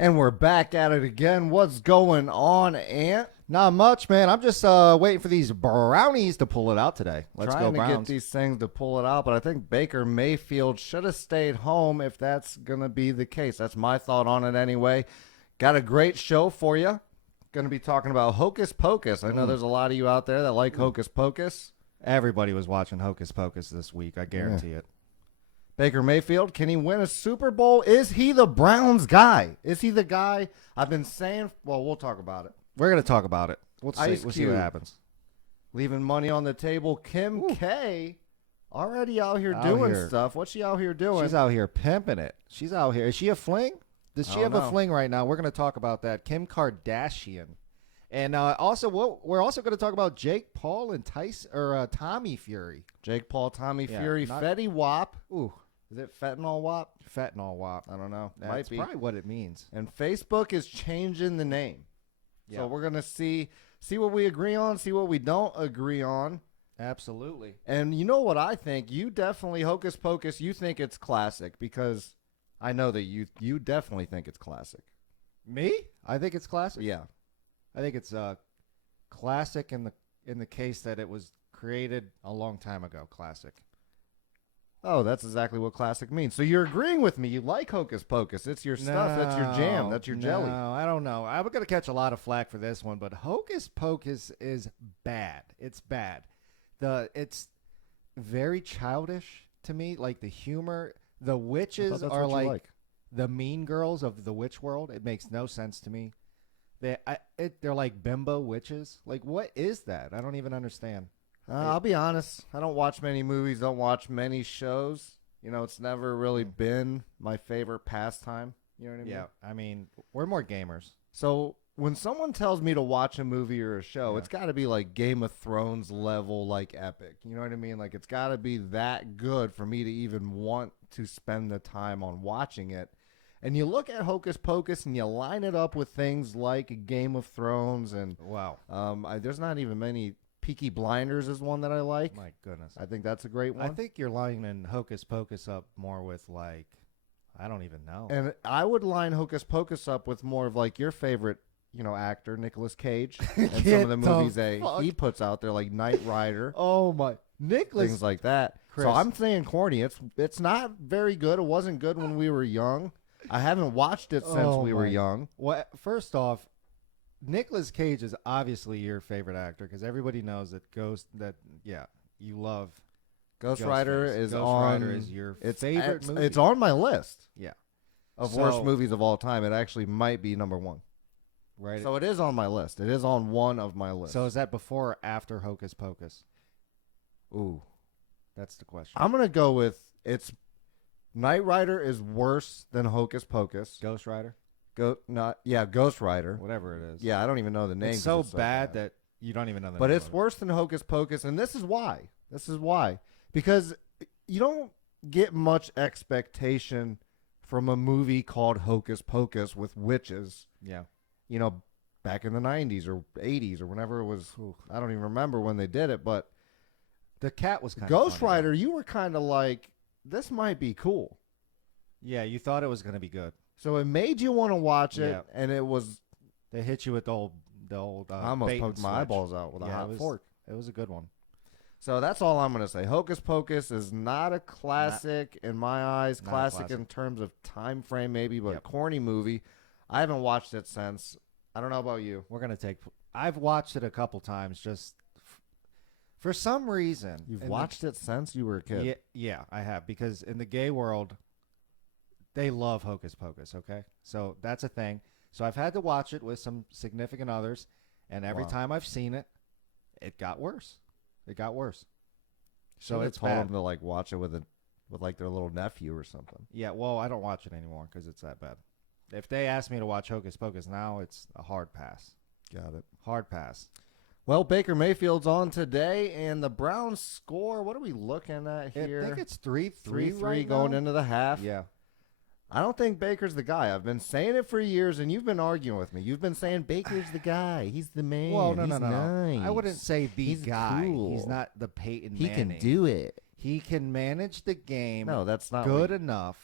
And we're back at it again. What's going on, Ant? Not much, man. I'm just waiting for these brownies to pull it out today. Let's Trying go to Browns. get these things to pull it out, but I think Baker Mayfield should have stayed home if that's going to be the case. That's my thought on it anyway. Got a great show for you. Going to be talking about Hocus Pocus. I know there's a lot of you out there that like Hocus Pocus. Everybody was watching Hocus Pocus this week. I guarantee it. Baker Mayfield, can he win a Super Bowl? Is he the Browns guy? Is he the guy I've been saying? Well, we'll talk about it. We're going to talk about it. We'll see what Cube. happens. Leaving money on the table. Kim K already out here doing stuff. What's she out here doing? She's out here pimping it. She's out here. Is she a fling? Does she have a fling right now? We're going to talk about that. Kim Kardashian. And we're also going to talk about Jake Paul and Tommy Fury. Jake Paul, Tommy Fury, Fetty Wap. Ooh. Is it fentanyl WAP? Fentanyl WAP. I don't know. That's probably what it means. And Facebook is changing the name. So we're going to see what we agree on, see what we don't agree on. Absolutely. And you know what I think? You definitely, Hocus Pocus, you think it's classic because I know that you definitely think it's classic. Me? I think it's classic. Yeah. I think it's classic in the case that it was created a long time ago. Classic. Oh, that's exactly what classic means. So you're agreeing with me. You like Hocus Pocus. It's your stuff. That's your jam. That's your jelly. No, I don't know. I'm going to catch a lot of flack for this one, but Hocus Pocus is bad. It's bad. It's very childish to me. Like the humor. The witches are like the mean girls of the witch world. It makes no sense to me. They're like bimbo witches. Like, what is that? I don't even understand. I'll be honest. I don't watch many movies, don't watch many shows. You know, it's never really been my favorite pastime. You know what I mean? Yeah. I mean, we're more gamers. So when someone tells me to watch a movie or a show, it's got to be like Game of Thrones level, like epic. You know what I mean? Like, it's got to be that good for me to even want to spend the time on watching it. And you look at Hocus Pocus and you line it up with things like Game of Thrones and there's not even many. Peaky Blinders is one that I like. My goodness. I think that's a great one. I think you're lining Hocus Pocus up more with like, I don't even know. And I would line Hocus Pocus up with more of like your favorite, Actor, Nicolas Cage. And some of the movies that he puts out there like Knight Rider. Oh my. Nicolas. Things like that. Chris. So I'm saying Corny. It's not very good. It wasn't good when we were young. I haven't watched it since we were young. Well, first off, Nicolas Cage is obviously your favorite actor because everybody knows that you love Ghost Rider is your favorite movie. It's on my list. Yeah. Of worst movies of all time. It actually might be number one. Right. So it is on my list. It is on one of my lists. So is that before or after Hocus Pocus? Ooh. That's the question. I'm going to go with Knight Rider is worse than Hocus Pocus. Ghost Rider? Ghost Rider. Whatever it is. Yeah, I don't even know the name. It's so bad that you don't even know the name. But it's worse than Hocus Pocus, and this is why. Because you don't get much expectation from a movie called Hocus Pocus with witches. Yeah. Back in the 90s or 80s or whenever it was. I don't even remember when they did it, but the cat was kind of Ghost Rider, you were kind of like, this might be cool. Yeah, you thought it was going to be good. So it made you want to watch it, and it was. They hit you with the old. I almost poked my eyeballs out with a hot fork. It was a good one. So that's all I'm going to say. Hocus Pocus is not a classic in my eyes. Classic in terms of time frame, maybe, but corny movie. I haven't watched it since. I don't know about you. I've watched it a couple times just for some reason. You've watched it since you were a kid? Yeah, I have. Because in the gay world, they love Hocus Pocus, okay? So that's a thing. So I've had to watch it with some significant others, and every time I've seen it, it got worse. So it's told them to like watch it with like their little nephew or something. Yeah, well, I don't watch it anymore because it's that bad. If they ask me to watch Hocus Pocus now, it's a hard pass. Got it. Hard pass. Well, Baker Mayfield's on today, and the Browns score, what are we looking at here? I think it's 3-3 3-3 going into the half. Yeah. I don't think Baker's the guy. I've been saying it for years, and you've been arguing with me. You've been saying Baker's the guy. He's the man. Well, no. Nice. I wouldn't say He's guy. cool. He's not the Peyton Manning. He can do it. He can manage the game. No, that's not good enough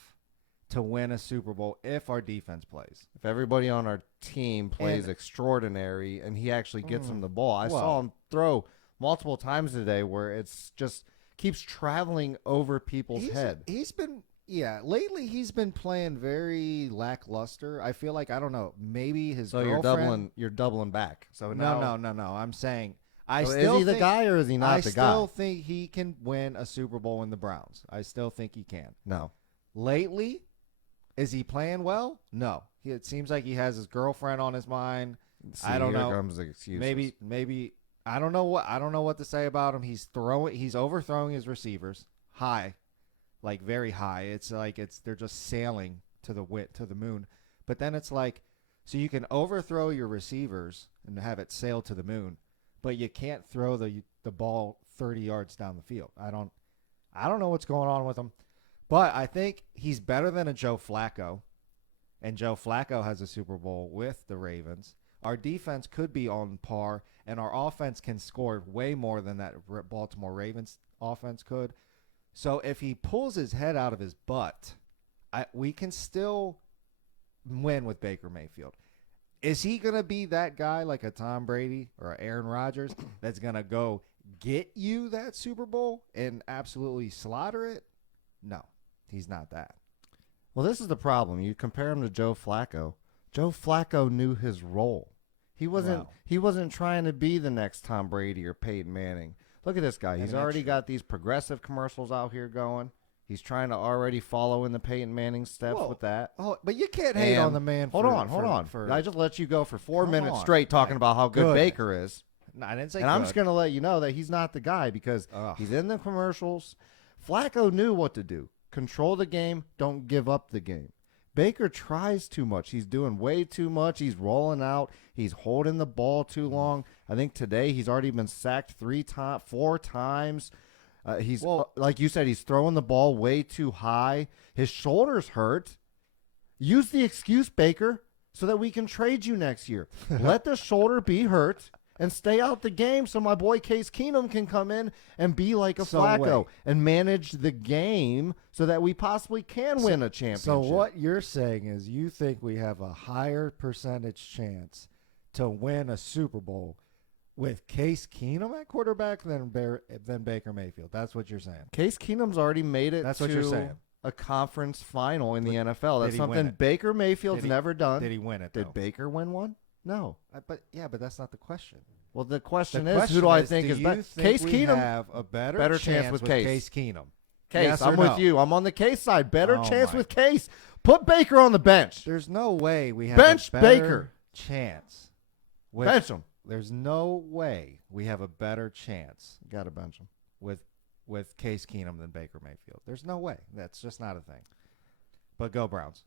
to win a Super Bowl if our defense plays. If everybody on our team plays And- extraordinary and he actually gets him the ball. I well- saw him throw multiple times today where it's just keeps traveling over people's head. He's been lately he's been playing very lackluster. I feel like I don't know, maybe his So girlfriend. you're doubling back. So No, now, no. I'm saying so still is he the think- guy or is he not I the still guy? think he can win a Super Bowl in the Browns. I still think he can. No. Lately, is he playing well? No. It seems like he has his girlfriend on his mind. See, I don't here know. comes the excuses. Maybe I don't know what to say about him. He's overthrowing his receivers high, like very high. It's like they're just sailing to the moon. But then it's like, so you can overthrow your receivers and have it sail to the moon, but you can't throw the ball 30 yards down the field. I don't know what's going on with him, but I think he's better than a Joe Flacco, and Joe Flacco has a Super Bowl with the Ravens. Our defense could be on par, and our offense can score way more than that Baltimore Ravens offense could. So if he pulls his head out of his butt, we can still win with Baker Mayfield. Is he going to be that guy like a Tom Brady or a Aaron Rodgers that's going to go get you that Super Bowl and absolutely slaughter it? No, he's not that. Well, this is the problem. You compare him to Joe Flacco. Joe Flacco knew his role. He wasn't trying to be the next Tom Brady or Peyton Manning. Look at this guy. He's already got these progressive commercials out here going. He's trying to already follow in the Peyton Manning steps with that. Oh, but you can't hate on the man. Hold on. I just let you go for 4 minutes straight talking about how good Baker is. No, I didn't say and I'm just going to let you know that he's not the guy because he's in the commercials. Flacco knew what to do. Control the game. Don't give up the game. Baker tries too much. He's doing way too much. He's rolling out. He's holding the ball too long. I think today he's already been sacked 4 times. He's like you said, he's throwing the ball way too high. His shoulders hurt. Use the excuse, Baker, so that we can trade you next year. Let the shoulder be hurt and stay out the game so my boy Case Keenum can come in and be like a Flacco and manage the game so that we possibly can win a championship. So what you're saying is you think we have a higher percentage chance to win a Super Bowl with Case Keenum at quarterback than Baker Mayfield. That's what you're saying. Case Keenum's already made it That's what you're saying. A conference final in the NFL. That's Did he win something it? Baker Mayfield's never done. Did he win it, though? Did Baker win one? No. But that's not the question. Well, the question is, who do I think is better? Case Keenum have a better chance with Case Keenum. Case, Yes I'm or with no? you. I'm on the Case side. Better Oh, chance my. with Case. Put Baker on the bench. There's no way we have Bench a better Baker. chance. Bench him. There's no way we have a better chance Got to bench him. with Case Keenum than Baker Mayfield. There's no way. That's just not a thing. But go Browns.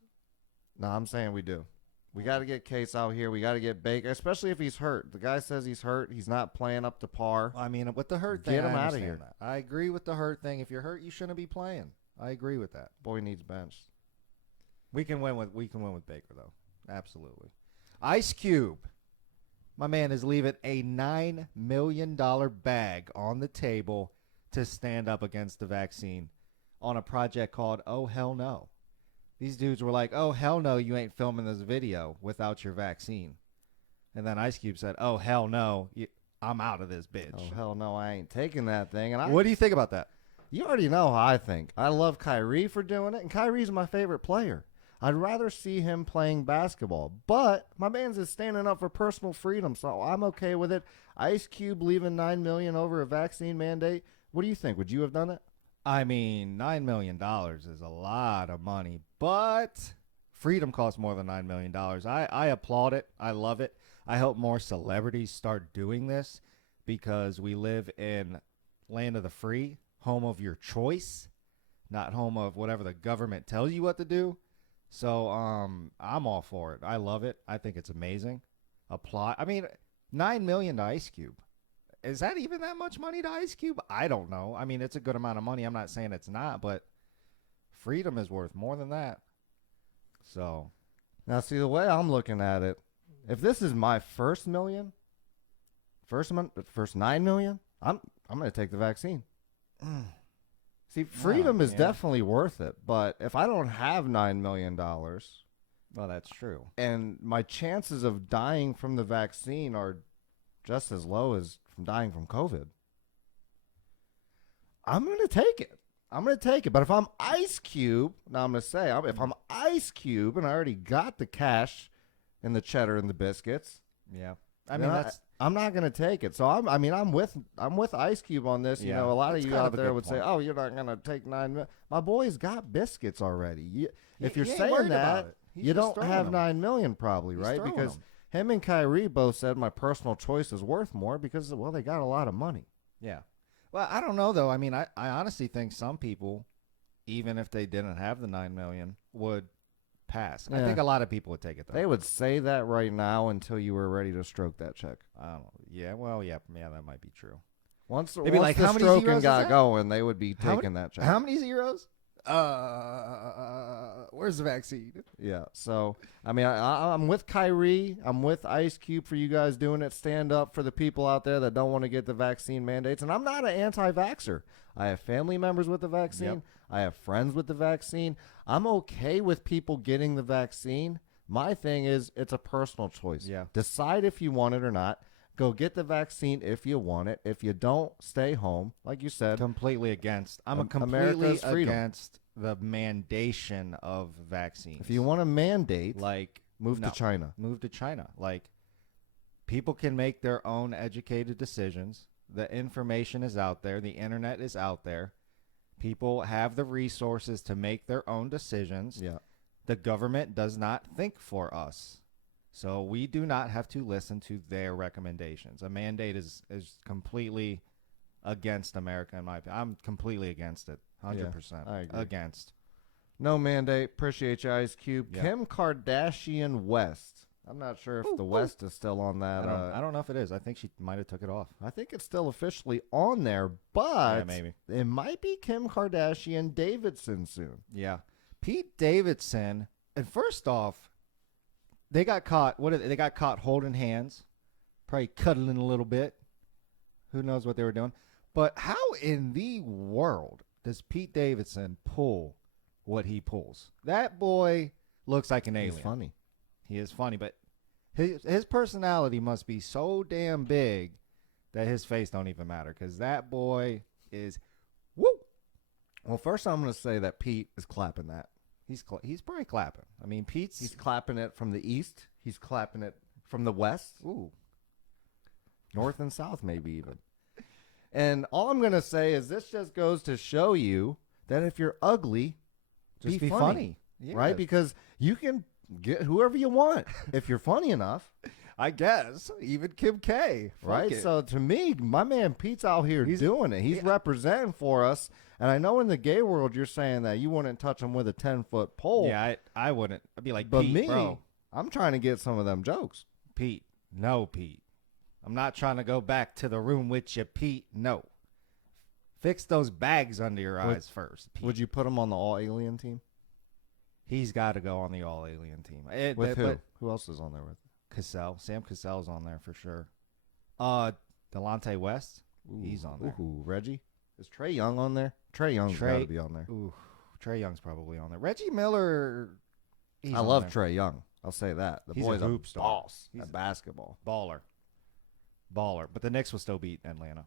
No, I'm saying we do. We got to get Case out here. We got to get Baker, especially if he's hurt. The guy says he's hurt. He's not playing up to par. I mean, with the hurt thing, Get him I out of understand here. that. I agree with the hurt thing. If you're hurt, you shouldn't be playing. I agree with that. Boy needs benched. We can win with Baker though. Absolutely. Ice Cube, my man, is leaving a $9 million bag on the table to stand up against the vaccine on a project called Oh Hell No. These dudes were like, oh hell no, you ain't filming this video without your vaccine. And then Ice Cube said, oh hell no, I'm out of this bitch. Oh, hell no, I ain't taking that thing. And What do you think about that? You already know how I think. I love Kyrie for doing it, and Kyrie's my favorite player. I'd rather see him playing basketball. But my man's is standing up for personal freedom, so I'm okay with it. Ice Cube leaving $9 million over a vaccine mandate. What do you think? Would you have done it? I mean, $9 million is a lot of money, but freedom costs more than $9 million. I applaud it. I love it. I hope more celebrities start doing this because we live in land of the free, home of your choice, not home of whatever the government tells you what to do. So I'm all for it. I love it. I think it's amazing. Apply. I mean, $9 million to Ice Cube. Is that even that much money to Ice Cube? I don't know. I mean, it's a good amount of money. I'm not saying it's not, but freedom is worth more than that. So Now, see, the way I'm looking at it, if this is my first $9 million, I'm going to take the vaccine. See, freedom is yeah. definitely worth it, but if I don't have $9 million Well, that's true. and my chances of dying from the vaccine are just as low as from dying from COVID, I'm going to take it. I'm going to take it. But if I'm Ice Cube, now I'm going to say, if I'm Ice Cube and I already got the cash and the cheddar and the biscuits, Yeah. I mean, I'm not going to take it. So I'm with Ice Cube on this. You Yeah, know, a lot that's of you kind out of a there good would say, point. "Oh, you're not going to take 9 million." My boy's got biscuits already. If you're he ain't saying worried about that, it. He's you just don't throwing have them. 9 million probably, He's right? throwing Because them. him and Kyrie both said my personal choice is worth more because, well, they got a lot of money. Yeah. Well, I don't know though. I mean, I honestly think some people, even if they didn't have the 9 million, would pass. I Yeah. think a lot of people would take it though. They would say that right now until you were ready to stroke that check. I don't know. Yeah. Well, yeah, that might be true. Once They'd be like, the how many stroking zeros is got that? going, they would be How taking that check. How many zeros? Where's the vaccine? Yeah. So, I'm with Kyrie. I'm with Ice Cube for you guys doing it. Stand up for the people out there that don't want to get the vaccine mandates. And I'm not an anti-vaxxer. I have family members with the vaccine. Yep. I have friends with the vaccine. I'm okay with people getting the vaccine. My thing is it's a personal choice. Yeah. Decide if you want it or not. Go get the vaccine if you want it. If you don't, stay home. Like you said, Completely against. I'm completely America's freedom. against the mandation of vaccines. if you want to mandate, like move no. to China. Move to China. Like, people can make their own educated decisions. The information is out there. The internet is out there. People have the resources to make their own decisions. Yeah. The government does not think for us. So we do not have to listen to their recommendations. A mandate is completely against America, in my opinion. I'm completely against it. 100%. I agree. Against. No mandate. Appreciate you, Ice Cube. Yeah. Kim Kardashian West. I'm not sure if the West is still on that. I don't know if it is. I think she might have took it off. I think it's still officially on there, but Yeah, maybe. it might be Kim Kardashian Davidson soon. Yeah. Pete Davidson, and first off, they got caught. They got caught holding hands, probably cuddling a little bit. Who knows what they were doing? But how in the world does Pete Davidson pull what he pulls? That boy looks like an alien. He's funny. He is funny, but his personality must be so damn big that his face don't even matter, because that boy is woo. Well, first I'm going to say that Pete is clapping that. He's probably clapping. I mean, He's clapping it from the east. He's clapping it from the west. ooh. North and south, maybe even. And all I'm going to say is this just goes to show you that if you're ugly, Just be be funny. Yeah. right? Because you can get whoever you want if you're funny enough, I guess even Kim K. Fuck right? it. So to me, my man Pete's out here doing it. He's representing for us. And I know in the gay world you're saying that you wouldn't touch him with a 10-foot pole. yeah, I wouldn't. I'd be like, But Pete, me, bro. I'm trying to get some of them jokes. Pete, no, Pete. I'm not trying to go back to the room with you, Pete. No. Fix those bags under your eyes first, Pete. Would you put him on the all-alien team? He's got to go on the all-alien team. With who? But Who else is on there with? Cassell. Sam Cassell's on there for sure. Delonte West, he's on there. Ooh, Reggie? Is Trey Young on there? Trey Young's got to be on there. Ooh, Trey Young's probably on there. Reggie Miller, he's I on love there. Trey Young. I'll say that. The He's a boy's hoop star. boss He's at basketball. Baller. But the Knicks will still beat Atlanta.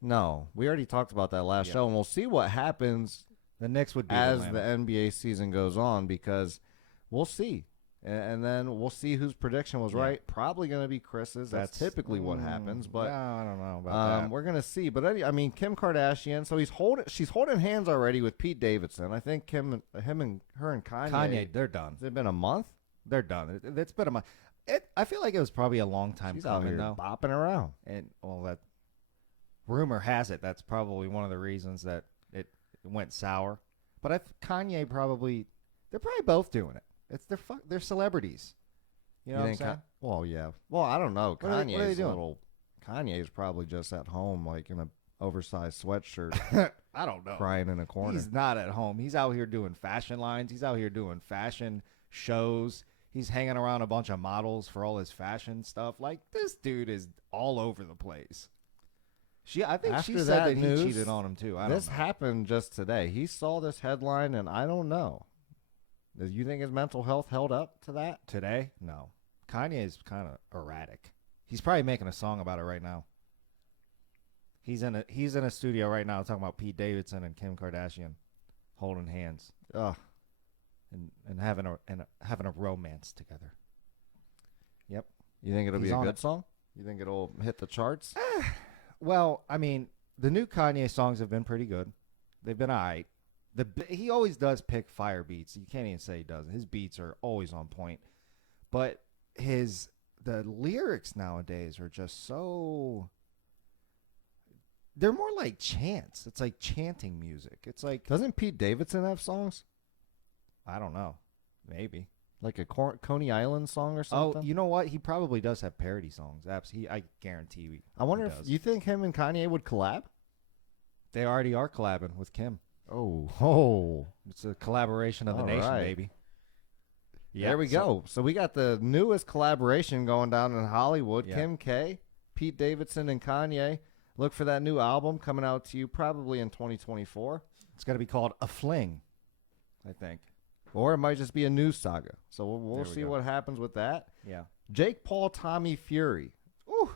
No, we already talked about that last Yeah. show, and we'll see what happens The Knicks would beat as Atlanta. the NBA season goes on, because we'll see. And then we'll see whose prediction was Yeah. right. Probably going to be Chris's. That's typically what happens. But no, I don't know about that. we're going to see. But I mean, Kim Kardashian. So she's holding hands already with Pete Davidson. I think her and Kanye. Kanye, they're done. Has it been a month? They're done. It's been a month. I feel like it was probably a long time She's out coming here though. bopping around. And that rumor has it that's probably one of the reasons that it went sour. But Kanye they're probably both doing it. They're celebrities. You know what I'm saying? Well, yeah. Well, I don't know. What are they doing? Kanye's probably just at home, like in a oversized sweatshirt, I don't know. crying in a corner. He's not at home. He's out here doing fashion lines. He's out here doing fashion shows. He's hanging around a bunch of models for all his fashion stuff. Like, this dude is all over the place. I think After she said that that news, he cheated on him too. I this don't know. happened just today. He saw this headline, and I don't know. Do you think his mental health held up to that? Today? No. Kanye is kind of erratic. He's probably making a song about it right now. He's in a studio right now talking about Pete Davidson and Kim Kardashian holding hands. Ugh. And having a romance together. Yep. You think it'll He's be a on good it. song? You think it'll hit the charts? Well, I mean, the new Kanye songs have been pretty good. They've been all right. He always does pick fire beats. You can't even say he doesn't. His beats are always on point. But the lyrics nowadays are just so... They're more like chants. It's like chanting music. It's like... Doesn't Pete Davidson have songs? I don't know. Maybe. Like a Coney Island song or something? Oh, you know what? He probably does have parody songs. I guarantee. I wonder he if does. you think him and Kanye would collab? They already are collabing with Kim. Oh. It's a collaboration of the All nation, right. baby. There we go. So we got the newest collaboration going down in Hollywood. Yeah. Kim K, Pete Davidson, and Kanye. Look for that new album coming out to you probably in 2024. It's going to be called A Fling, I think. Or it might just be a news saga. So we'll There we see go. what happens with that. Yeah. Jake Paul, Tommy Fury. Ooh.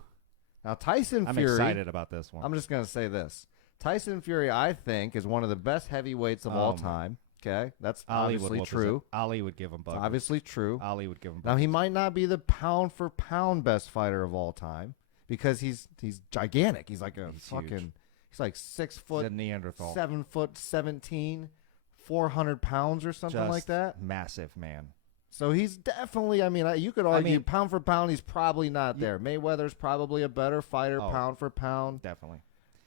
Now Tyson I'm Fury. excited about this one. I'm just going to say this. Tyson Fury, I think, is one of the best heavyweights of all time. Okay? That's obviously true. Ali would give him It's buckets. obviously true. Ali would give him buckets. Now, he might not be the pound-for-pound best fighter of all time because he's gigantic. He's like He's huge. He's like 6 He's foot, a Neanderthal. 7 foot 17, 400 pounds or something Just like that. massive, man. So he's definitely, you could argue pound for pound, he's probably not there. Mayweather's probably a better fighter pound for pound. Definitely.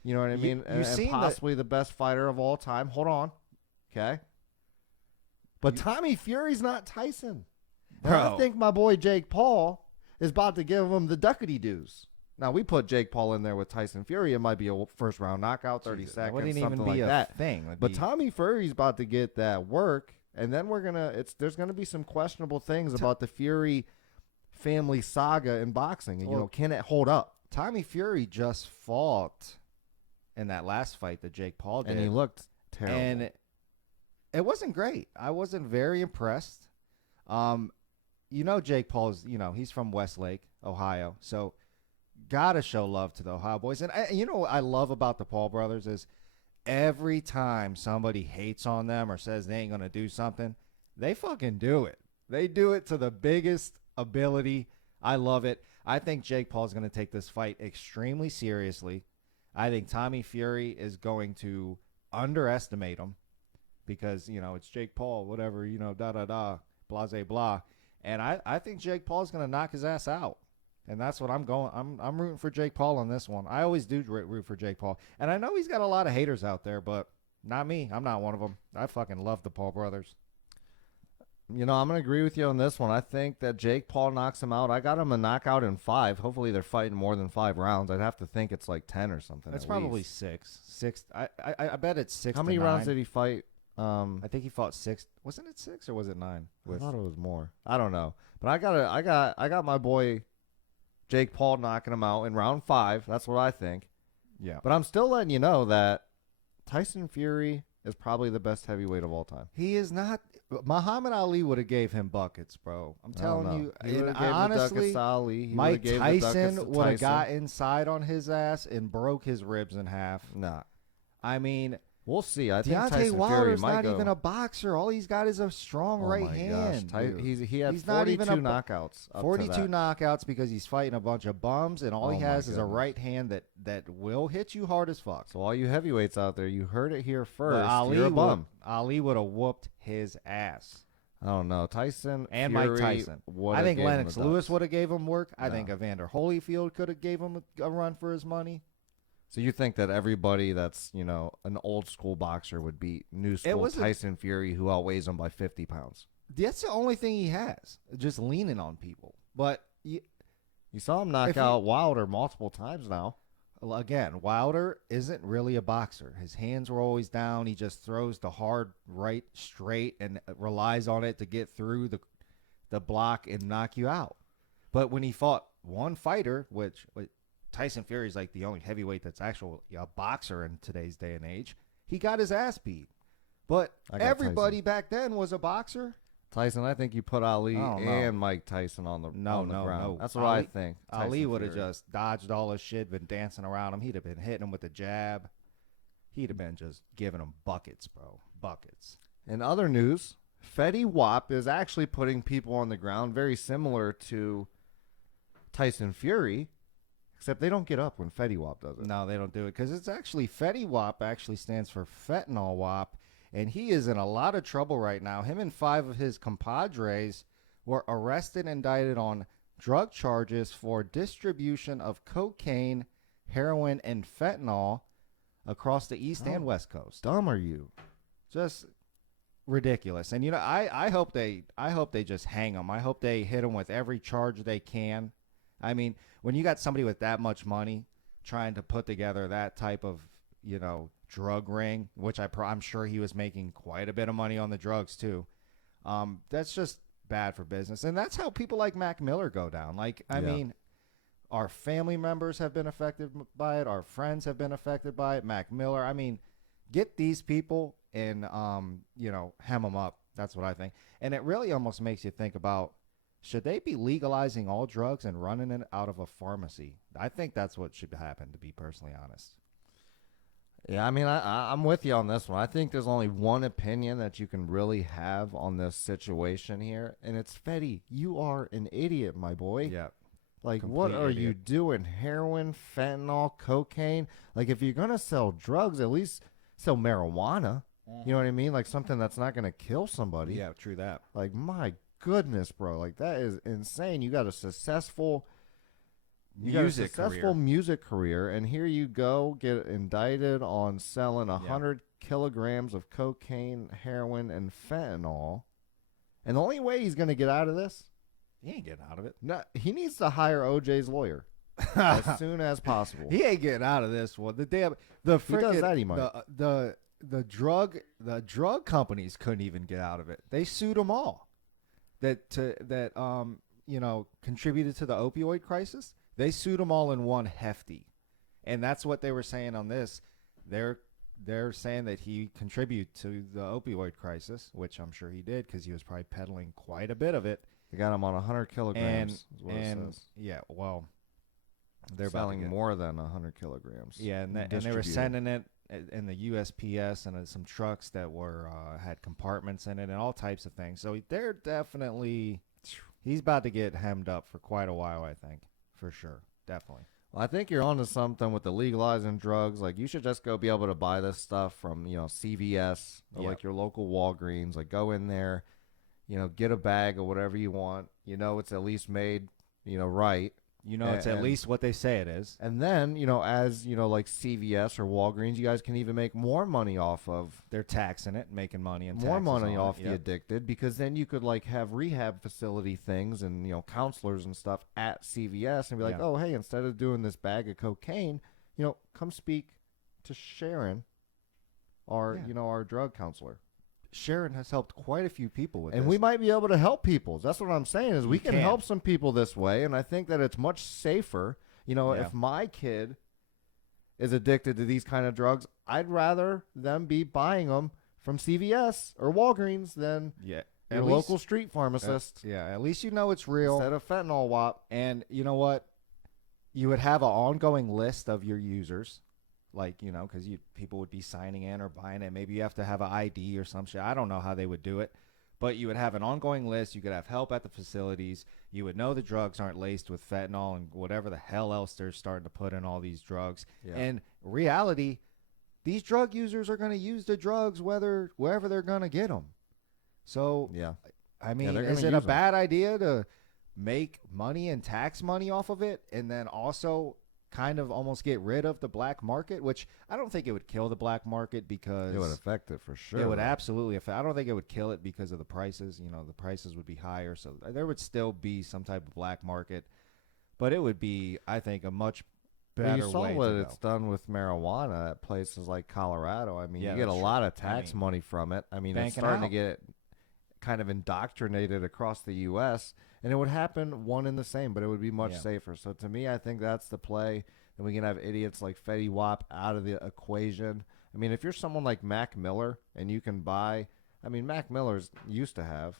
You know what I mean? And possibly the best fighter of all time. Hold on. Okay? But Tommy Fury's not Tyson. And I Bro. think my boy Jake Paul is about to give him the duckety doos. Now, we put Jake Paul in there with Tyson Fury. It might be a first-round knockout, 30 Jesus, seconds, that wouldn't something even be like a that. thing. But Tommy Fury's about to get that work, and then there's gonna be some questionable things about the Fury family saga in boxing. And, Well, can it hold up? Tommy Fury just fought in that last fight that Jake Paul did. And he looked terrible. And it wasn't great. I wasn't very impressed. Jake Paul's, he's from Westlake, Ohio. So gotta show love to the Ohio boys. And what I love about the Paul brothers is every time somebody hates on them or says they ain't gonna do something, they fucking do it. They do it to the biggest ability. I love it. I think Jake Paul's gonna take this fight extremely seriously. I think Tommy Fury is going to underestimate him because, it's Jake Paul, whatever, blase blah. And I think Jake Paul's going to knock his ass out. And that's what I'm going. I'm rooting for Jake Paul on this one. I always do root for Jake Paul. And I know he's got a lot of haters out there, but not me. I'm not one of them. I fucking love the Paul brothers. I'm going to agree with you on this one. I think that Jake Paul knocks him out. I got him a knockout in 5. Hopefully they're fighting more than 5 rounds. I'd have to think it's like 10 or something. That's at probably least. 6. I bet it's 6. How many rounds did he fight? I think he fought 6. Wasn't it 6 or was it 9? I thought it was more. I don't know. But I got my boy Jake Paul knocking him out in round 5. That's what I think. Yeah. But I'm still letting you know that Tyson Fury is probably the best heavyweight of all time. He is not. Muhammad Ali would have gave him buckets, bro. I'm telling you. He And would've gave the honestly, ducats to Ali. He Mike would've gave the ducats Tyson to would have Tyson. got inside on his ass and broke his ribs in half. Nah. I mean, We'll see. I think Deontay Tyson Fury Wilder's might not go. even a boxer. All he's got is a strong right hand. dude. He had He's not 42 even a knockouts. Up 42 to that. knockouts because he's fighting a bunch of bums, and all he Oh, my has is a goodness. right hand that will hit you hard as fuck. So all you heavyweights out there, you heard it here But first. You're a bum. Ali would have whooped his ass. I don't know. Tyson And Fury Mike Tyson. would've I think gave him Lennox the Lewis ducks. would have gave him work. I No. think Evander Holyfield could have gave him a run for his money. So you think that everybody that's, an old school boxer would beat new school was a- Tyson Fury, who outweighs him by 50 pounds? That's the only thing he has, just leaning on people. But You saw him knock If you- out Wilder multiple times now. again, Wilder isn't really a boxer. His hands were always down. He just throws the hard right straight and relies on it to get through the block and knock you out. But when he fought one fighter, which Tyson Fury's like the only heavyweight that's actual a boxer in today's day and age. He got his ass beat. But everybody back then was a boxer. Tyson, I think you put Ali and Mike Tyson on the ground. No. That's what I think. Ali would have just dodged all his shit, been dancing around him. He'd have been hitting him with a jab. He'd have been just giving him buckets, bro. Buckets. In other news, Fetty Wap is actually putting people on the ground very similar to Tyson Fury, except they don't get up when Fetty Wap does it. No, they don't do it because it's actually Fetty Wap actually stands for fentanyl wap. And he is in a lot of trouble right now. Him and 5 of his compadres were arrested and indicted on drug charges for distribution of cocaine, heroin, and fentanyl across the East and West Coast. Dumb are you? Just ridiculous. And, you know, I hope they just hang them. I hope they hit them with every charge they can. I mean, when you got somebody with that much money trying to put together that type of, you know, drug ring, which I'm sure he was making quite a bit of money on the drugs too. That's just bad for business, and that's how people like Mac Miller go down. Like, I mean, our family members have been affected by it. Our friends have been affected by it. Mac Miller. I mean, get these people and you know, hem them up. That's what I think. And it really almost makes you think about, should they be legalizing all drugs and running it out of a pharmacy? I think that's what should happen, to be personally honest. Yeah, I mean, I'm with you on this one. I think there's only one opinion that you can really have on this situation here, and it's Fetty. You are an idiot, my boy. Yeah. Like, what are you doing? Heroin, fentanyl, cocaine? Like, if you're going to sell drugs, at least sell marijuana. You know what I mean? Like, something that's not going to kill somebody. Yeah, true that. Like, my goodness, bro. Like, that is insane. You got a successful... music career, and here you go, get indicted on selling 100 kilograms of cocaine, heroin, and fentanyl. And the only way he's going to get out of this, he ain't getting out of it. No, he needs to hire OJ's lawyer as soon as possible. He ain't getting out of this one. The drug companies couldn't even get out of it. They sued them all. That you know, contributed to the opioid crisis. They sued them all in one hefty, and that's what they were saying on this. They're saying that he contributed to the opioid crisis, which I'm sure he did because he was probably peddling quite a bit of it. They got him on 100 kilograms. Is what it says. Yeah, well, they're selling more than 100 kilograms. Yeah, and they were sending it in the USPS and some trucks that were had compartments in it and all types of things. So they're definitely, he's about to get hemmed up for quite a while, I think. For sure. Definitely. Well, I think you're onto something with the legalizing drugs. Like, you should just go be able to buy this stuff from, you know, CVS or like your local Walgreens. Like, go in there, you know, get a bag of whatever you want. You know, it's at least made, you know, right. You know, it's at least what they say it is. And then, you know, as, you know, like CVS or Walgreens, you guys can even make more money off of. They're taxing it, making money and more money off the addicted, because then you could like have rehab facility things and, you know, counselors and stuff at CVS and be like, oh, hey, instead of doing this bag of cocaine, you know, come speak to Sharon, our, you know, our drug counselor. Sharon has helped quite a few people with this. And we might be able to help people. That's what I'm saying, is we can help some people this way. And I think that it's much safer. You know, if my kid is addicted to these kind of drugs, I'd rather them be buying them from CVS or Walgreens than your local street pharmacist. At least you know it's real. Instead of fentanyl wop. And you know what? You would have an ongoing list of your users. Like, you know, because people would be signing in or buying it. Maybe you have to have an ID or some shit. I don't know how they would do it. But you would have an ongoing list. You could have help at the facilities. You would know the drugs aren't laced with fentanyl and whatever the hell else they're starting to put in all these drugs. Yeah. And reality, these drug users are going to use the drugs wherever they're going to get them. So, I mean, is it a bad idea to make money and tax money off of it and then also kind of almost get rid of the black market, which I don't think it would kill the black market because it would affect it for sure. It would absolutely affect. I don't think it would kill it because of the prices. You know, the prices would be higher, so there would still be some type of black market, but it would be, I think, a much better way to go. You saw what it's done with marijuana at places like Colorado. I mean, you get a lot of tax money from it. I mean, it's starting to get kind of indoctrinated across the U.S., and it would happen one and the same, but it would be much safer. So to me, I think that's the play. And we can have idiots like Fetty Wap out of the equation. I mean, if you're someone like Mac Miller and you can buy, I mean, Mac Miller's used to have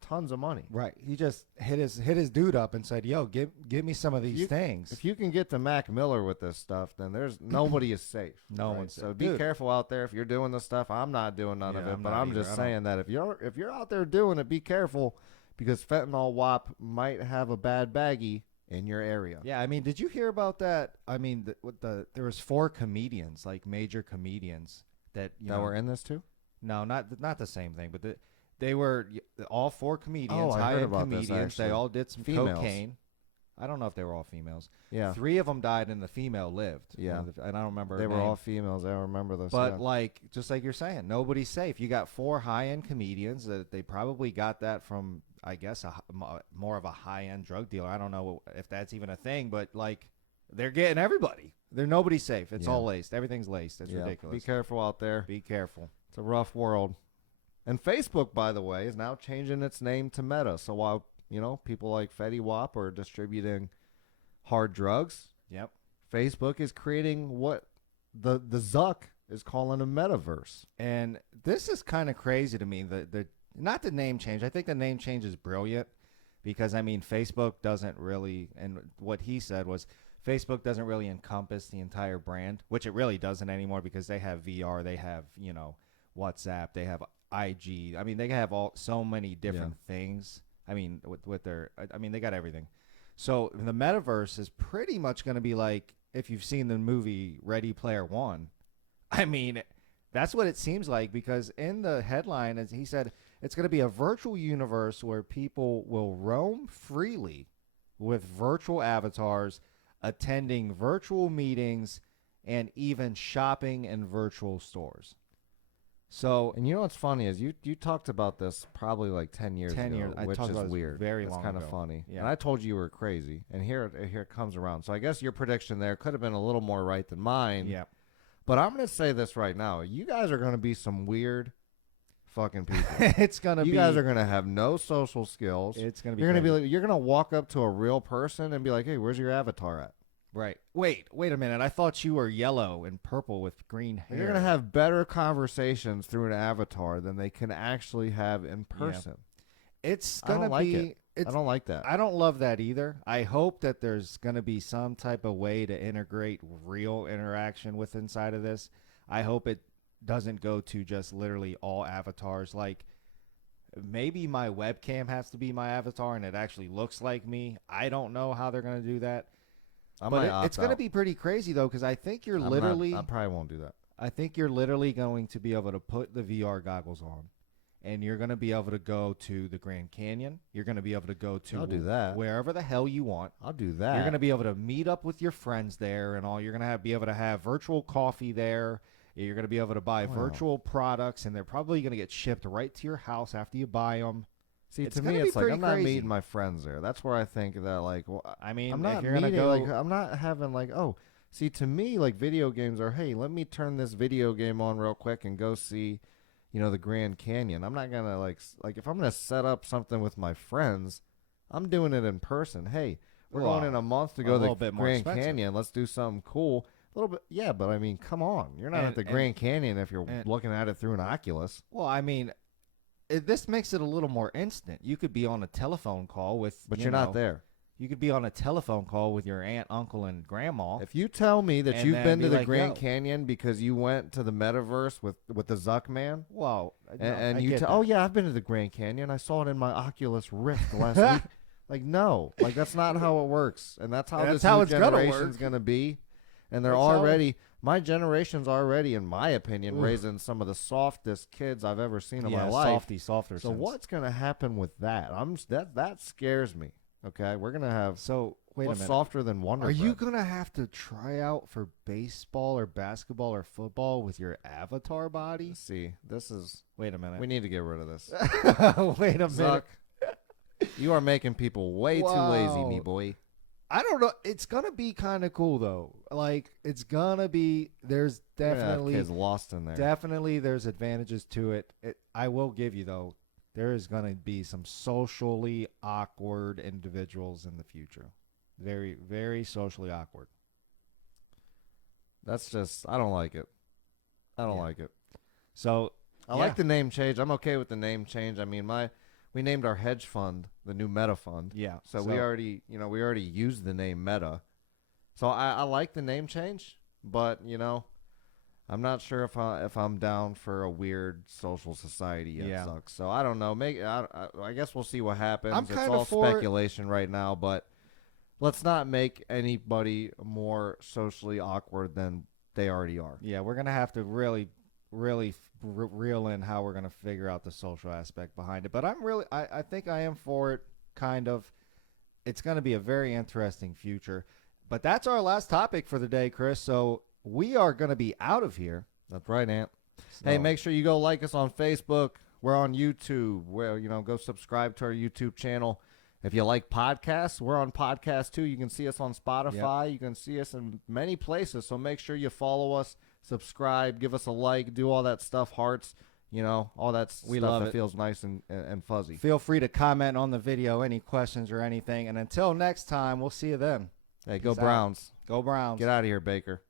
tons of money. Right. He just hit his dude up and said, "Yo, give me some of these things." If you can get to Mac Miller with this stuff, then there's nobody is safe. No one's So safe. be Dude. careful out there if you're doing this stuff. I'm not doing none of Yeah, it, I'm but not I'm either. just saying that if you're out there doing it, be careful because fentanyl wop might have a bad baggie in your area. Yeah, I mean, did you hear about that? I mean, there was 4 comedians, like major comedians that were in this too. No, not the same thing, but they were all 4 comedians, Oh, I heard high-end about this, comedians. They actually. all did some Females. cocaine. I don't know if they were all females. Yeah, 3 of them died, and the female lived. Yeah. And I don't remember. they her were name. all females. I remember this. But yeah. like, just like you're saying, nobody's safe. You got 4 high-end comedians that they probably got that from, I guess, more of a high-end drug dealer. I don't know if that's even a thing, but like, they're getting everybody. Nobody's safe. It's all laced. Everything's laced. It's ridiculous. Be careful out there. Be careful. It's a rough world. And Facebook, by the way, is now changing its name to Meta. So while, people like Fetty Wap are distributing hard drugs, Yep. Facebook is creating what the Zuck is calling a metaverse. And this is kind of crazy to me. Not the name change. I think the name change is brilliant because, I mean, Facebook doesn't really, and what he said was Facebook doesn't really encompass the entire brand, which it really doesn't anymore because they have VR, they have, WhatsApp, they have IG. I mean, they have so many different things. I mean, they got everything. So the metaverse is pretty much going to be like, if you've seen the movie Ready Player One, I mean, that's what it seems like because in the headline, as he said, it's going to be a virtual universe where people will roam freely with virtual avatars, attending virtual meetings, and even shopping in virtual stores. So, And you know what's funny is you talked about this probably like 10 years 10 ago, years. I which talked is about this weird. very It's long kind of ago. funny. Yeah. And I told you were crazy. And here it comes around. So I guess your prediction there could have been a little more right than mine. yeah. But I'm going to say this right now. You guys are going to be some weird fucking people. It's going to be. You guys are going to have no social skills. It's going to be. You're going to be crazy. like, you're going to walk up to a real person and be like, "Hey, where's your avatar at?" Right. Wait a minute. I thought you were yellow and purple with green hair. You're going to have better conversations through an avatar than they can actually have in person. It's I going don't to like be. it. I don't like that. I don't love that either. I hope that there's going to be some type of way to integrate real interaction with inside of this. I hope it doesn't go to just literally all avatars. Like, maybe my webcam has to be my avatar and it actually looks like me. I don't know how they're going to do that. It's going to be pretty crazy, though, because I think you're literally... I probably won't do that. I think you're literally going to be able to put the VR goggles on, and you're going to be able to go to the Grand Canyon. You're going to be able to go to I'll do that. wherever the hell you want. I'll do that. You're going to be able to meet up with your friends there and all. You're going to be able to have virtual coffee there. You're going to be able to buy virtual products, and they're probably going to get shipped right to your house after you buy them. See, It's to gonna me, be it's like pretty I'm not crazy. meeting my friends there. That's where I think that, like, well, I mean, I'm if not you're going to meeting, go... like, I'm not having, like, oh, see, to me, like, video games are, hey, let me turn this video game on real quick and go see, the Grand Canyon. I'm not going to, like, if I'm going to set up something with my friends, I'm doing it in person. Hey, we're going in a month to go to the Grand Canyon. Let's do something cool. A little bit, yeah, but I mean, come on. You're not at the Grand Canyon if you're looking at it through an Oculus. Well, I mean, this makes it a little more instant. You could be on a telephone call with... But you're not there. You could be on a telephone call with your aunt, uncle, and grandma. If you tell me that And you've then been be to the like, Grand yo. Canyon because you went to the metaverse with the Zuck man, Well, and I you get tell, that. oh yeah, I've been to the Grand Canyon. I saw it in my Oculus Rift last week. Like, no, like that's not how it works, and that's how this new it's gonna generation's work. gonna be. And they're That's how- already, my generation's already, in my opinion, raising some of the softest kids I've ever seen in my life. Softer. So what's gonna happen with that? That scares me. Okay, we're gonna have wait a what's minute. softer than Wonder Are you Bread? gonna have to try out for baseball or basketball or football with your avatar body? See, this is. Wait a minute. We need to get rid of this. Wait a minute. Zuck, you are making people way too lazy, me Wow. boy. I don't know. It's gonna be kind of cool though. Like it's gonna be. There's You're gonna have definitely kids lost in there. Definitely, there's advantages to it. I will give you though, there is going to be some socially awkward individuals in the future. Very, very socially awkward. That's just, I don't like it. I don't Yeah. like it. So I like the name change. I'm okay with the name change. I mean, we named our hedge fund the new Meta Fund. Yeah. So we already used the name Meta. So I like the name change, but I'm not sure if I'm down for a weird social society yet. Yeah. Sucks. So I don't know. I guess we'll see what happens. I'm It's kinda all for- speculation right now, but let's not make anybody more socially awkward than they already are. Yeah, we're going to have to really, really reel in how we're going to figure out the social aspect behind it. But I think I am for it, kind of. It's going to be a very interesting future. But that's our last topic for the day, Chris. So we are going to be out of here. That's right, Ant. So, Hey, make sure you go like us on Facebook. We're on YouTube. Go subscribe to our YouTube channel. If you like podcasts, we're on podcast too. You can see us on Spotify. Yep. You can see us in many places. So make sure you follow us, subscribe, give us a like, do all that stuff, hearts, all that We stuff love that it. feels nice and fuzzy. Feel free to comment on the video, any questions or anything. And until next time, we'll see you then. Hey, go Peace out. Browns. Go Browns. Get out of here, Baker.